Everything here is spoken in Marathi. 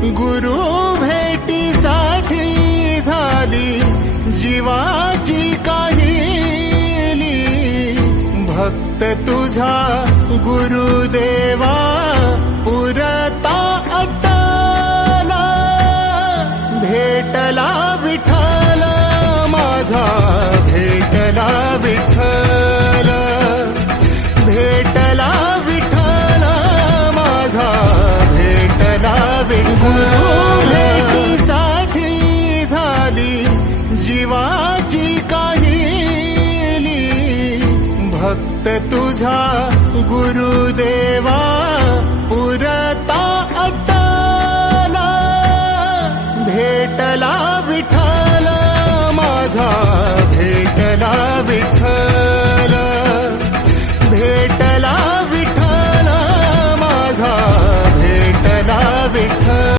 गुरु भेटीसाठी झाली जीवाची काहिली। भक्त तुझा गुरुदेवा पुरता अटला। भेटला विठ्ठल माझा, भेटला विठ्ठल, भेटला विठ्ठल माझा, भेटला विठ्ठल। भेटीसाठी झाली जीवाची काहिली। भक्त तुझा गुरुदेवा पुरता अटला। भेटला